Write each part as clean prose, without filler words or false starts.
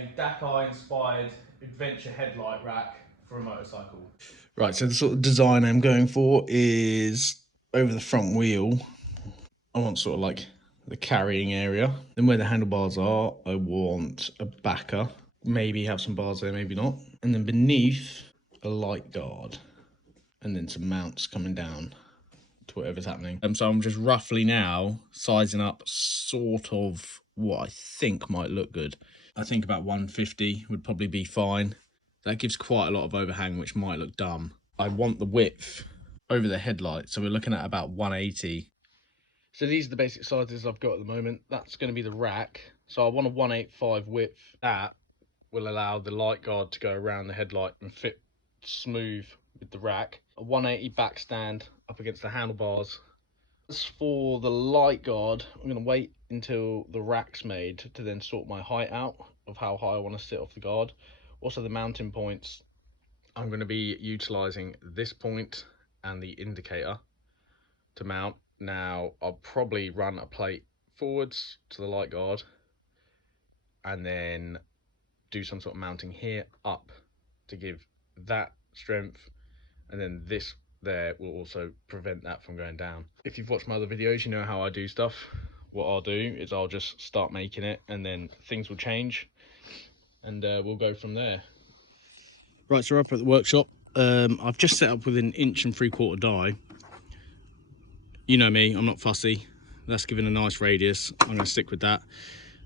a Dakar inspired adventure headlight rack for a motorcycle. Right, so the sort of design I'm going for is over the front wheel. I want sort of like the carrying area. Then where the handlebars are, I want a backer. Maybe have some bars there, maybe not. And then beneath, a light guard. And then some mounts coming down to whatever's happening. So I'm just roughly now sizing up sort of what I think might look good. I think about 150 would probably be fine. That gives quite a lot of overhang, which might look dumb. I want the width over the headlight, so we're looking at about 180. So these are the basic sizes I've got at the moment. That's going to be the rack. So I want a 185 width. That will allow the light guard to go around the headlight and fit smooth with the rack. A 180 back stand up against the handlebars. As for the light guard, I'm going to wait until the rack's made to then sort my height out of how high I want to sit off the guard. Also the mounting points, I'm going to be utilising this point and the indicator to mount. Now I'll probably run a plate forwards to the light guard and then do some sort of mounting here up to give that strength, and then this there will also prevent that from going down. If you've watched my other videos, you know how I do stuff. What I'll do is I'll just start making it and then things will change and we'll go from there. Right, so we're up at the workshop. I've just set up with an 1 3/4 die. You know me, I'm not fussy. That's given a nice radius. I'm going to stick with that.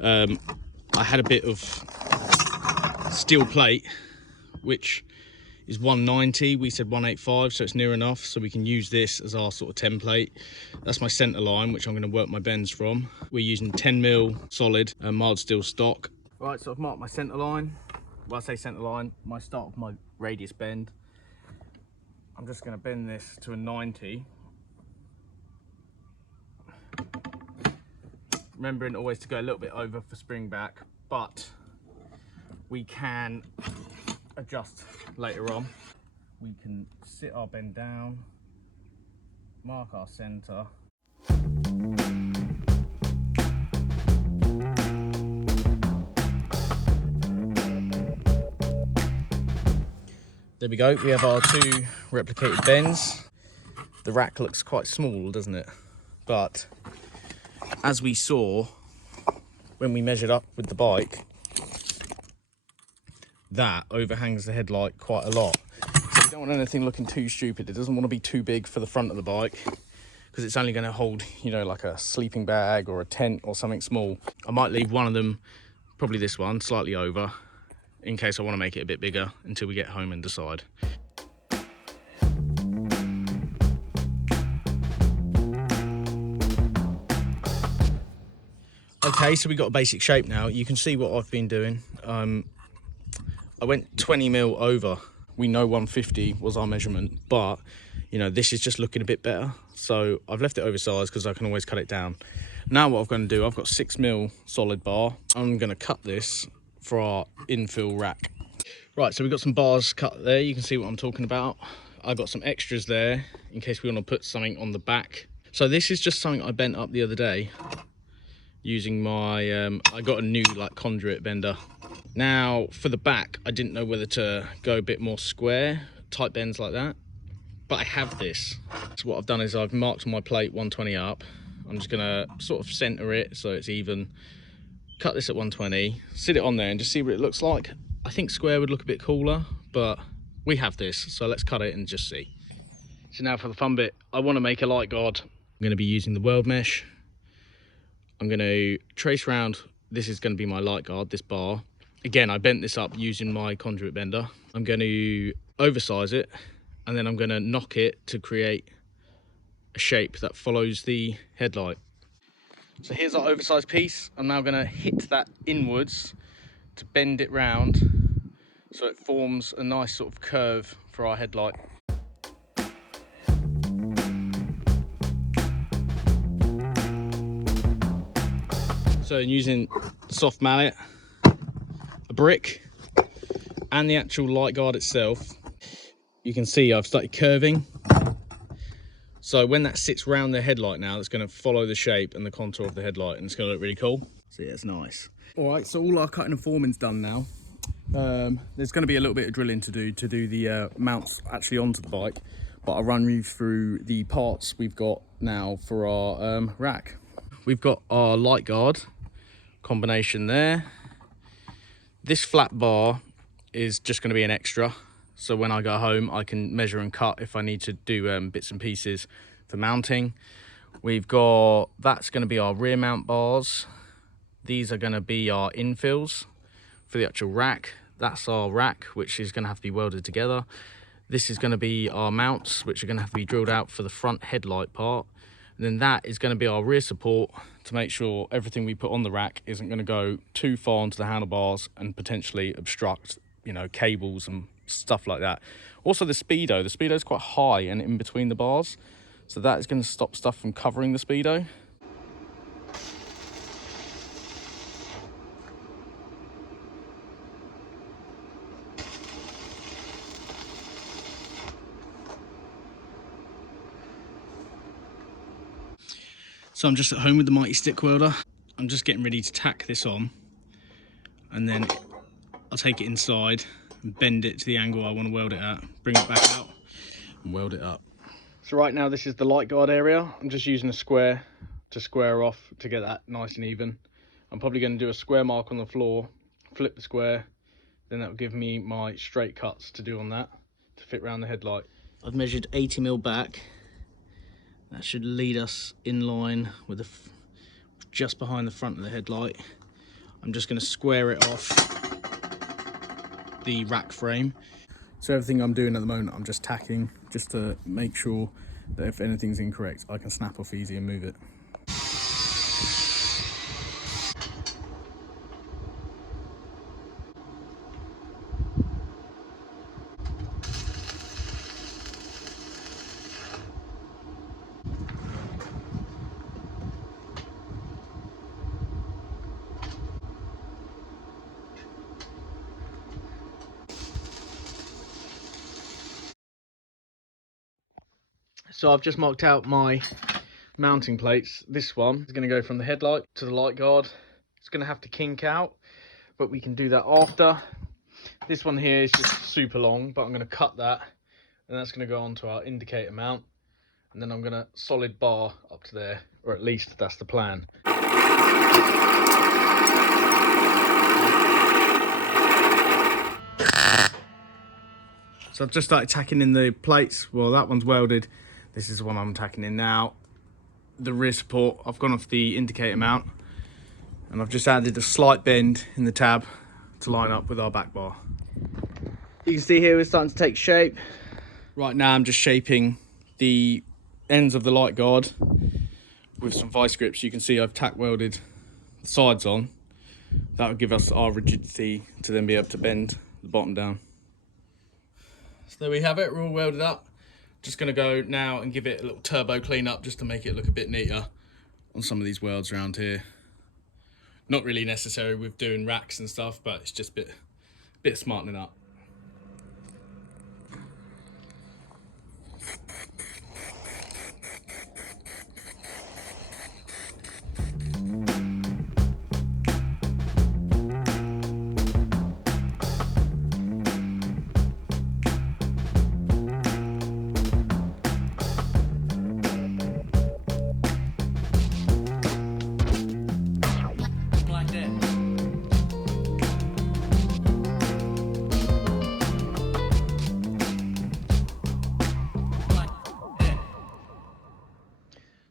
I had a bit of steel plate, which is 190. We said 185, so it's near enough. So we can use this as our sort of template. That's my centre line, which I'm going to work my bends from. We're using 10mm solid and mild steel stock. Right, so I've marked my centre line. Well, I say centre line, my start of my radius bend. I'm just going to bend this to a 90. Remembering always to go a little bit over for spring back, but we can adjust later on. We can sit our bend down, mark our centre. There we go, we have our 2 replicated bends. The rack looks quite small, doesn't it? But as we saw when we measured up with the bike, that overhangs the headlight quite a lot. So we don't want anything looking too stupid. It doesn't want to be too big for the front of the bike because it's only going to hold, you know, like a sleeping bag or a tent or something small. I might leave one of them, probably this one, slightly over in case I want to make it a bit bigger until we get home and decide. Okay, so we got a basic shape now. You can see what I've been doing. I went 20mm over. We know 150 was our measurement, but you know, this is just looking a bit better. So I've left it oversized because I can always cut it down. Now what I'm going to do, I've got 6mm solid bar. I'm going to cut this for our infill rack. Right, so we've got some bars cut there. You can see what I'm talking about. I've got some extras there in case we want to put something on the back. So this is just something I bent up the other day using my, I got a new like conduit bender. Now for the back, I didn't know whether to go a bit more square, tight bends like that, but I have this. So what I've done is I've marked my plate 120 up. I'm just gonna sort of center it so it's even, cut this at 120, sit it on there and just see what it looks like. I think square would look a bit cooler, but we have this, so let's cut it and just see. So now for the fun bit, I want to make a light guard. I'm going to be using the weld mesh. I'm going to trace around, this is going to be my light guard, this bar. Again, I bent this up using my conduit bender. I'm going to oversize it and then I'm going to knock it to create a shape that follows the headlight. So here's our oversized piece. I'm now going to hit that inwards to bend it round so it forms a nice sort of curve for our headlight. So using soft mallet, a brick and the actual light guard itself, you can see I've started curving. So when that sits round the headlight now, it's going to follow the shape and the contour of the headlight and it's going to look really cool. So yeah, it's nice. All right, so all our cutting and forming's done now. There's going to be a little bit of drilling to do the mounts actually onto the bike, but I'll run you through the parts we've got now for our rack. We've got our light guard combination there. This flat bar is just going to be an extra, so when I go home I can measure and cut if I need to do bits and pieces for mounting. We've got, that's going to be our rear mount bars. These are going to be our infills for the actual rack. That's our rack, which is going to have to be welded together. This is going to be our mounts, which are going to have to be drilled out for the front headlight part. And then that is going to be our rear support to make sure everything we put on the rack isn't going to go too far onto the handlebars and potentially obstruct, you know, cables and stuff like that. Also the speedo is quite high and in between the bars, so that is going to stop stuff from covering the speedo. So I'm just at home with the mighty stick welder. I'm just getting ready to tack this on, and then I'll take it inside and bend it to the angle I want to weld it at, bring it back out and weld it up. So right now this is the light guard area. I'm just using a square to square off to get that nice and even. I'm probably going to do a square mark on the floor, flip the square, then that will give me my straight cuts to do on that to fit around the headlight. I've measured 80mm back. That should lead us in line with the just behind the front of the headlight. I'm just going to square it off the rack frame. So everything I'm doing at the moment, I'm just tacking, just to make sure that if anything's incorrect, I can snap off easy and move it. So I've just marked out my mounting plates. This one is going to go from the headlight to the light guard. It's going to have to kink out, but we can do that after. This one here is just super long, but I'm going to cut that, and that's going to go onto our indicator mount, and then I'm going to solid bar up to there, or at least that's the plan. So I've just started tacking in the plates. Well, that one's welded. This is the one I'm tacking in now. The rear support, I've gone off the indicator mount, and I've just added a slight bend in the tab to line up with our back bar. You can see here we're starting to take shape. Right now I'm just shaping the ends of the light guard with some vice grips. You can see I've tack welded the sides on. That will give us our rigidity to then be able to bend the bottom down. So there we have it, we're all welded up. Just going to go now and give it a little turbo clean up just to make it look a bit neater on some of these welds around here. Not really necessary with doing racks and stuff, but it's just a bit smartening up.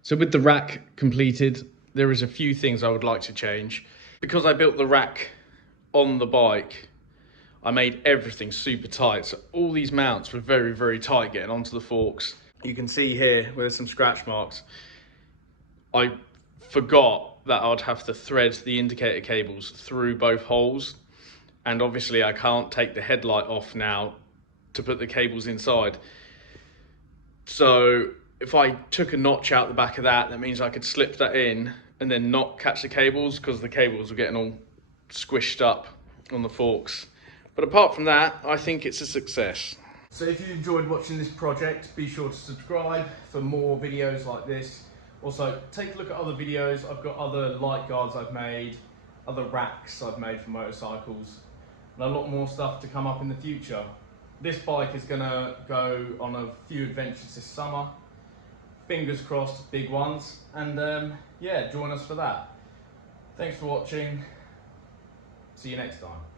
So with the rack completed, there is a few things I would like to change. Because I built the rack on the bike, I made everything super tight. So all these mounts were very, very tight getting onto the forks. You can see here where there's some scratch marks. I forgot that I'd have to thread the indicator cables through both holes. And obviously I can't take the headlight off now to put the cables inside. So if I took a notch out the back of that, that means I could slip that in and then not catch the cables, because the cables were getting all squished up on the forks. But apart from that, I think it's a success. So if you enjoyed watching this project, be sure to subscribe for more videos like this. Also, take a look at other videos. I've got other light guards I've made, other racks I've made for motorcycles, and a lot more stuff to come up in the future. This bike is gonna go on a few adventures this summer. Fingers crossed, big ones, and yeah, join us for that. Thanks for watching. See you next time.